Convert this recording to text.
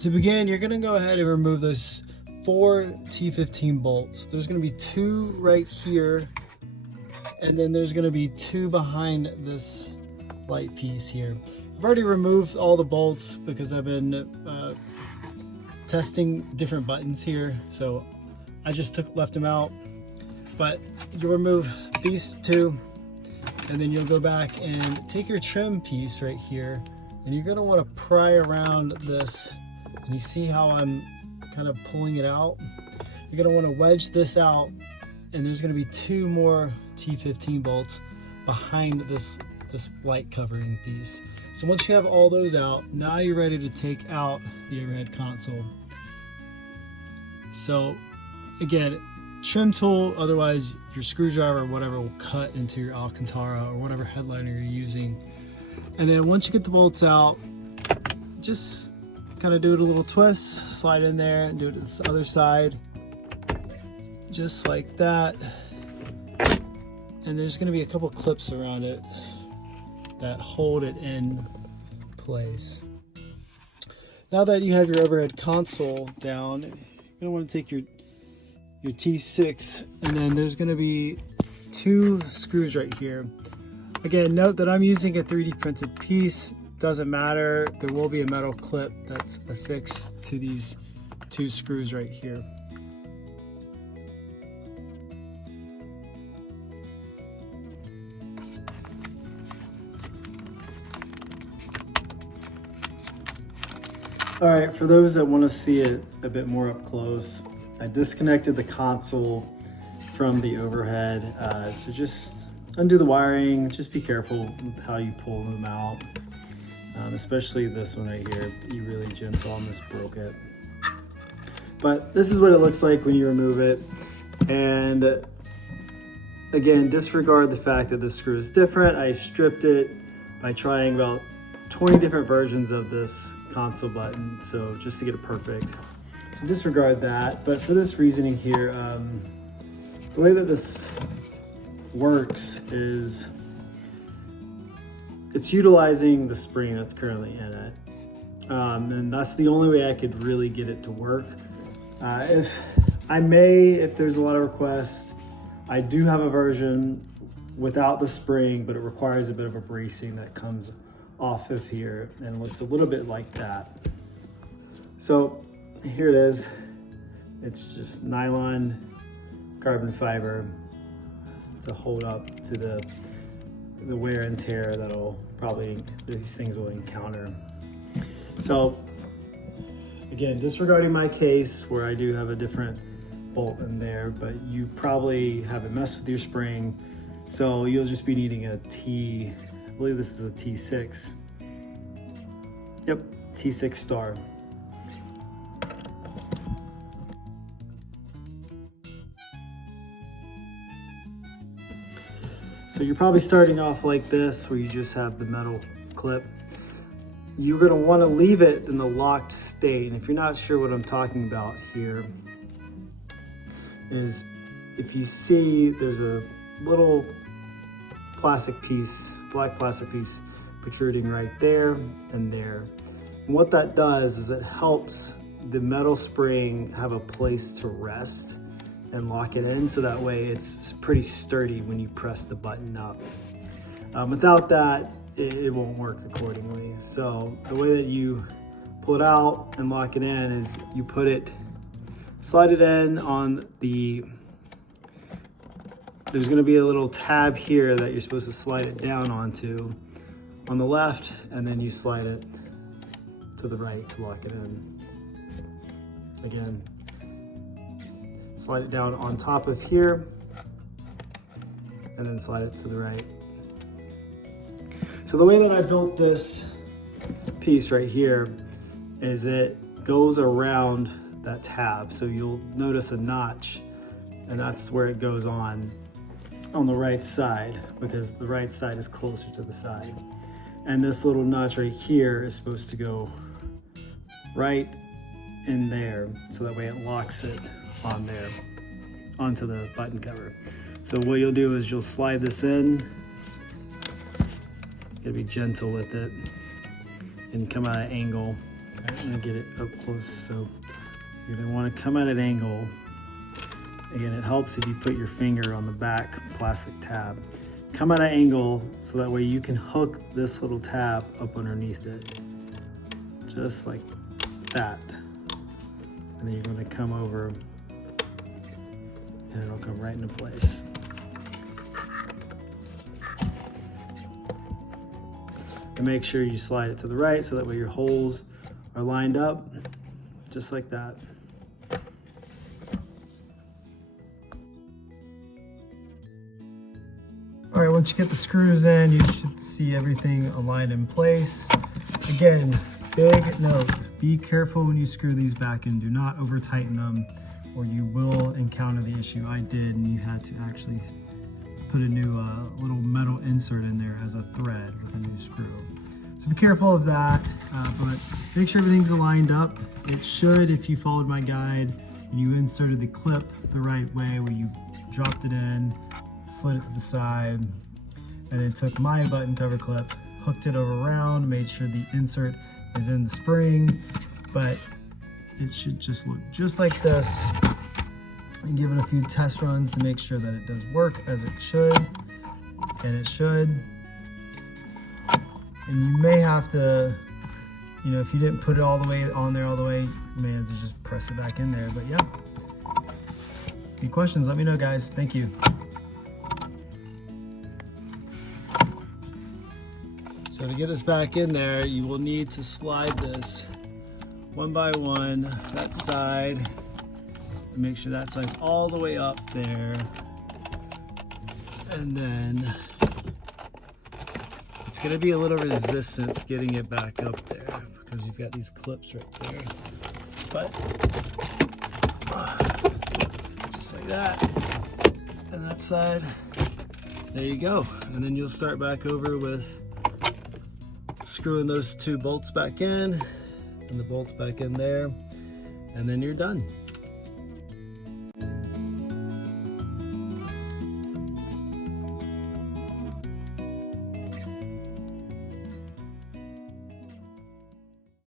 to begin, you're gonna go ahead and remove those 4 T15 bolts. There's gonna be 2 right here, and then there's gonna be 2 behind this light piece here. I've already removed all the bolts because I've been testing different buttons here, so I just left them out. But you'll remove these 2, and then you'll go back and take your trim piece right here, and you're gonna wanna pry around this. And you see how I'm kind of pulling it out? You're gonna wanna wedge this out, and there's gonna be 2 more T15 bolts behind this light covering piece. So once you have all those out, now you're ready to take out the overhead console. So again, trim tool, otherwise your screwdriver or whatever will cut into your Alcantara or whatever headliner you're using. And then once you get the bolts out, just kind of do it a little twist, slide in there and do it to this other side, just like that. And there's going to be a couple clips around it that hold it in place. Now that you have your overhead console down, you're going to want to take your T6, and then there's going to be 2 screws right here. Again, note that I'm using a 3D printed piece. Doesn't matter, there will be a metal clip that's affixed to these 2 screws right here. All right, for those that want to see it a bit more up close, I disconnected the console from the overhead. So just undo the wiring, just be careful with how you pull them out. Especially this one right here, be really gentle, almost broke it. But this is what it looks like when you remove it. And again, disregard the fact that this screw is different. I stripped it by trying about 20 different versions of this console button, so just to get it perfect. So disregard that, but for this reasoning here, the way that this works is it's utilizing the spring that's currently in it. And that's the only way I could really get it to work. If there's a lot of requests, I do have a version without the spring, but it requires a bit of a bracing that comes off of here and looks a little bit like that. So here it is. It's just nylon carbon fiber to hold up to the wear and tear these things will encounter. So again, disregarding my case where I do have a different bolt in there, but you probably haven't messed with your spring, so you'll just be needing a I believe this is a T6. Yep, T6 star. So you're probably starting off like this, where you just have the metal clip. You're gonna wanna leave it in the locked state. And if you're not sure what I'm talking about here, is if you see there's a little plastic piece, black plastic piece protruding right there and there. And what that does is it helps the metal spring have a place to rest and lock it in, so that way it's pretty sturdy when you press the button up. Without that, it won't work accordingly. So the way that you pull it out and lock it in is you slide it in on there's gonna be a little tab here that you're supposed to slide it down onto on the left, and then you slide it to the right to lock it in. Again, slide it down on top of here, and then slide it to the right. So the way that I built this piece right here is it goes around that tab. So you'll notice a notch, and that's where it goes on the right side, because the right side is closer to the side. And this little notch right here is supposed to go right in there, so that way it locks it on there, onto the button cover. So what you'll do is you'll slide this in, you gotta be gentle with it, and come at an angle I'm gonna get it up close. So you're gonna want to come at an angle. Again, it helps if you put your finger on the back plastic tab. Come at an angle so that way you can hook this little tab up underneath it. Just like that. And then you're going to come over and it'll come right into place. And make sure you slide it to the right so that way your holes are lined up, just like that. All right, once you get the screws in, you should see everything aligned in place. Again, big note, be careful when you screw these back in. Do not over tighten them or you will encounter the issue I did, and you had to actually put a new little metal insert in there as a thread with a new screw. So be careful of that, but make sure everything's aligned up. It should, if you followed my guide and you inserted the clip the right way where you dropped it in, slid it to the side, and then took my button cover clip, hooked it over around, made sure the insert is in the spring, but it should just look just like this, and give it a few test runs to make sure that it does work as it should, and it should. And you may have to, you know, if you didn't put it all the way on there all the way, you may have to just press it back in there, but yeah. Any questions, let me know, guys. Thank you. So to get this back in there, you will need to slide this one by one, that side, and make sure that side's all the way up there. And then it's gonna be a little resistance getting it back up there because you've got these clips right there. But just like that, and that side, there you go. And then you'll start back over with screwing those two bolts back in and the bolts back in there, and then you're done.